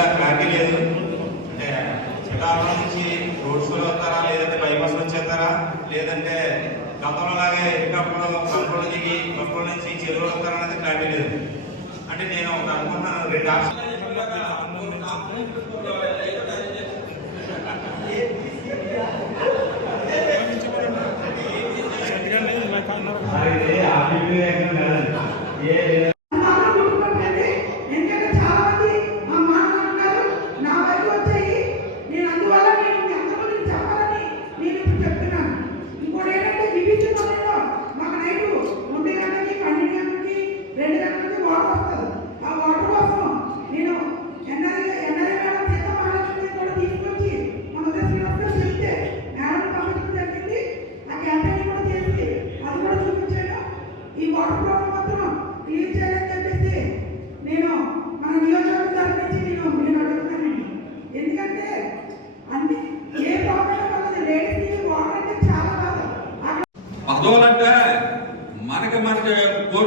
ఇంకా క్లారిటీ లేదు. అంటే శ్రీకాకుళం నుంచి రోడ్ షోలో వస్తారా లేదంటే బైపాస్ వచ్చేస్తారా లేదంటే గతంలో లాగే హెలికాప్టర్ కంట్రోల్ దిగి కంట్రోల్ నుంచి చెరువులు వస్తారా అనేది క్లారిటీ లేదు. అంటే నేను ఒక అనుకుంటున్నాను రెండు ఆప్షన్. ఏ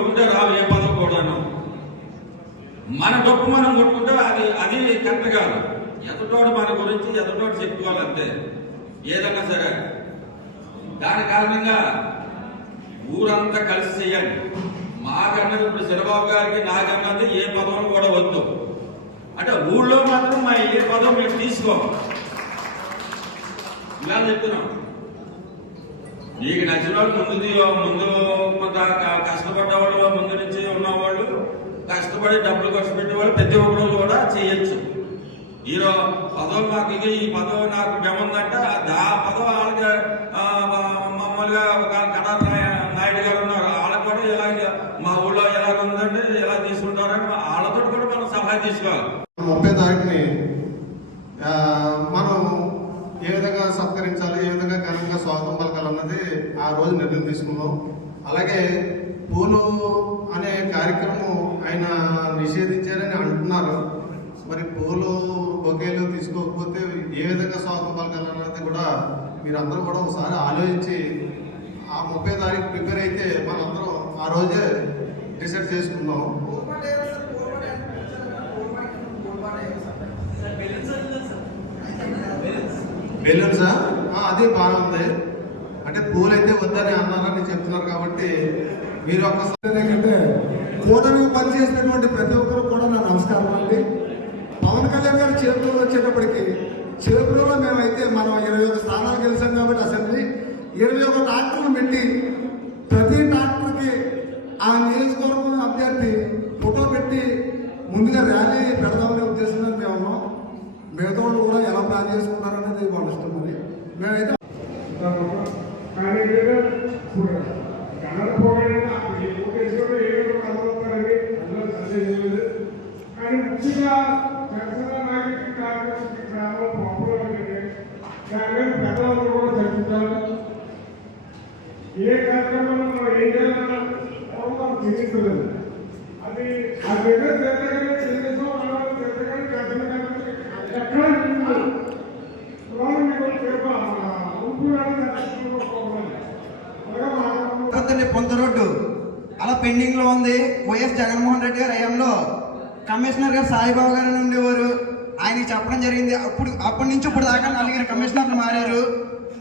కోరుకుంటే రావు ఏ పదం కూడాను మన డబ్బు మనం కొట్టుకుంటే అది అది కరెక్ట్ కాదు. ఎదుటోడు మన గురించి ఎదుటోడు చెప్పుకోవాలంతే. ఏదన్నా సరే. దాని కారణంగా ఊరంతా కలిసి చేయండి. మాకన్నది ఇప్పుడు చంద్రబాబు గారికి నాకన్నది ఏ పదవులు కూడా వద్దు. అంటే ఊళ్ళో మాత్రం మా ఏ పదం మేము తీసుకో ఇలా చెప్తున్నాం. నీకు నచ్చిన వాళ్ళు ముందు ముందు కొంత కష్టపడ్డవాళ్ళు ముందు నుంచి ఉన్నవాళ్ళు కష్టపడి డబ్బులు ఖర్చు పెట్టేవాళ్ళు ప్రతి ఒక్కరు కూడా చేయొచ్చు. ఈరోజు పదవి నాకు ఇది ఈ పదవి నాకు బెమందంటే ఆ పదవి వాళ్ళకి మామూలుగా ఒక కడార్ నాయుడు గారు ఉన్నారు. వాళ్ళకి కూడా ఇలాగ మా ఊళ్ళో ఎలా ఉందంటే ఎలా తీసుకుంటారని వాళ్ళతో కూడా మనం సలహా తీసుకోవాలి. ముప్పై తారీఖుని ఆ, మనం ఏ విధంగా సత్కరించాలి ఏ విధంగా ఘనంగా స్వాగతం పలకాలన్నది ఆ రోజు నిర్ణయం తీసుకున్నాం. అలాగే పూలు అనే కార్యక్రమం ఆయన నిషేధించారని అంటున్నారు. మరి పూలు బొకేలు తీసుకోకపోతే ఏ విధంగా స్వాగతం పలకాలన్నది కూడా మీరందరూ కూడా ఒకసారి ఆలోచించి ఆ ముప్పై తారీఖు ప్రిపేర్ అయితే మనందరం ఆ రోజే డిసైడ్ చేసుకుందాం. బెలూన్సా? అది బాగుంది అంటే పూలు అయితే వద్దని అన్నారని చెప్తున్నారు కాబట్టి మీరు ఒక్కసారి ఎందుకంటే పని పనిచేసినటువంటి ప్రతి ఒక్కరు కూడా నా నమస్కారం అండి. పవన్ కళ్యాణ్ గారు చేతుల్లో వచ్చేటప్పటికి చేతుల్లో మేమైతే మనం ఇరవై ఒక స్థానాలు గెలిచాం కాబట్టి అసెంబ్లీ ఇరవై ఒక డాక్టర్లు పెట్టి ప్రతి డాక్టర్కి ఆ నియోజకవర్గం అభ్యర్థి ఫోటో పెట్టి ముందుగా ర్యాలీ పెడదామనే ఉద్దేశంలో మేము ఉన్నాం. మిగతా వాళ్ళు కూడా ఎలా ప్లాన్ చేసుకున్నారనేది వాళ్ళ ఇష్టం మరి. మేమైతే కానీ వీళ్ళు ఇప్పుడు కన్నడ పోగైనా ఈ ఊటేశ్వరుడు ఏడు కనబడతారని అందులో సందేహం లేదు కానీ ముఖ్యంగా జనసేన నాయకుడికి కాంగ్రెస్ గ్రామంలో పాపులర్ ఏంటంటే దాని మీద పెద్దలందరూ కూడా చర్చించాలి ఏ కార్యక్రమంలో మనం ఏం చేయాలన్నా మనం చిన్నించలేదు అది ఆ బిడ్డ తెరగానే తెలుగుదేశం అన్నవాళ్ళు తెరగానే జనసేన ఎక్కడ పొంత రోడ్డు. అలా పెండింగ్లో ఉంది. వైఎస్ జగన్మోహన్ రెడ్డి గారి హయాంలో కమిషనర్ గారు సాయిబాబు గారు ఉండేవారు ఆయనకి చెప్పడం జరిగింది. అప్పుడు అప్పటి నుంచి ఇప్పుడు దాకా నలుగురు కమిషనర్లు మారారు.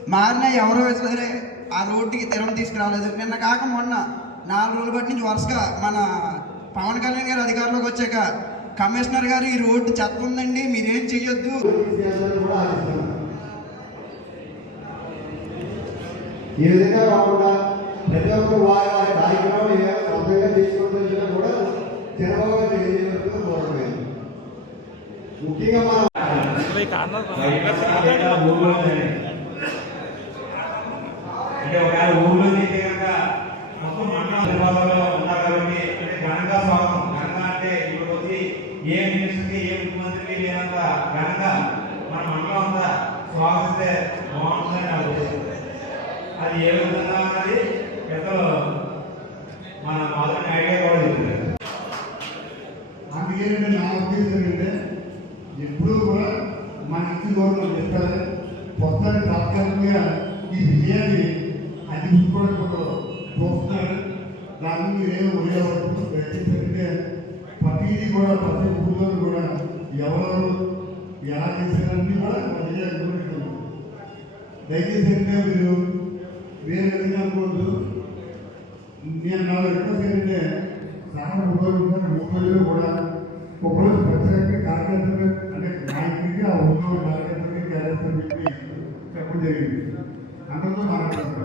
మారినా ఎవరో సరే ఆ రోడ్డుకి తెరవని తీసుకురాలేదు. నిన్న కాక మొన్న నాలుగు రోజుల బట్టి నుంచి వరుసగా మన పవన్ కళ్యాణ్ గారు అధికారంలోకి వచ్చాక కమిషనర్ గారు ఈ రోడ్డు చెత్త ఉందండి మీరేం చెయ్యొద్దు. ఈ విధంగా కాకుండా ప్రతి ఒక్కరు వారి వారి కార్యక్రమం సొంతంగా తీసుకుంటున్నా కూడా చంద్రబాబు కోరలేదు ముఖ్యంగా మనం బయట ఊళ్ళో ఉందండి. అంటే ఒకవేళ ఊళ్ళో అయితే కనుక మొత్తం హైదరాబాద్లో ఉన్నారు కాబట్టి అంటే ఘనంగా స్వాగతం ఘనంగా అంటే ఇప్పుడు వచ్చి ఏ మినిస్టర్కి ఏ ముఖ్యమంత్రికి లేనంత ఘనంగా మన మండలం అంతా స్వాగతిస్తే బాగుంటుందని నా ఉద్దేశం. అది ఏ విధంగా అన్నది పెద్దలు మన మొదటి ఐడియా కూడా చెప్తారు అందుకేంటంటే నా ఉద్దేశం ఏంటంటే ఎప్పుడూ కూడా మన ఇంటి గౌరవం చెప్పాలి కొత్తగా తాత్కాలికంగా ఈ విజయాన్ని అది కూడా లేదు ఊళ్ళో పెట్టిందంటే ప్రతిదీ కూడా ప్రతి ఊళ్ళో కూడా ఎవరెవరు ఎలా చేశారన్నీ కూడా ప్రజలు అనుకుంటున్నాం దయచేసి అంటే మీరు వేరే విధంగా అనుకోవద్దు. నేను నా రిక్వెస్ట్ ఏంటంటే చాలా ఉపయోగించిన ఊళ్ళో కూడా ఒకరోజు ప్రత్యేక కార్యకర్తలు అంటే నాయకుడికి ఆ ఊళ్ళో కార్యకర్తలకి కార్యకర్తలు చెప్పడం జరిగింది. అందరితో మాట్లాడుతున్నాం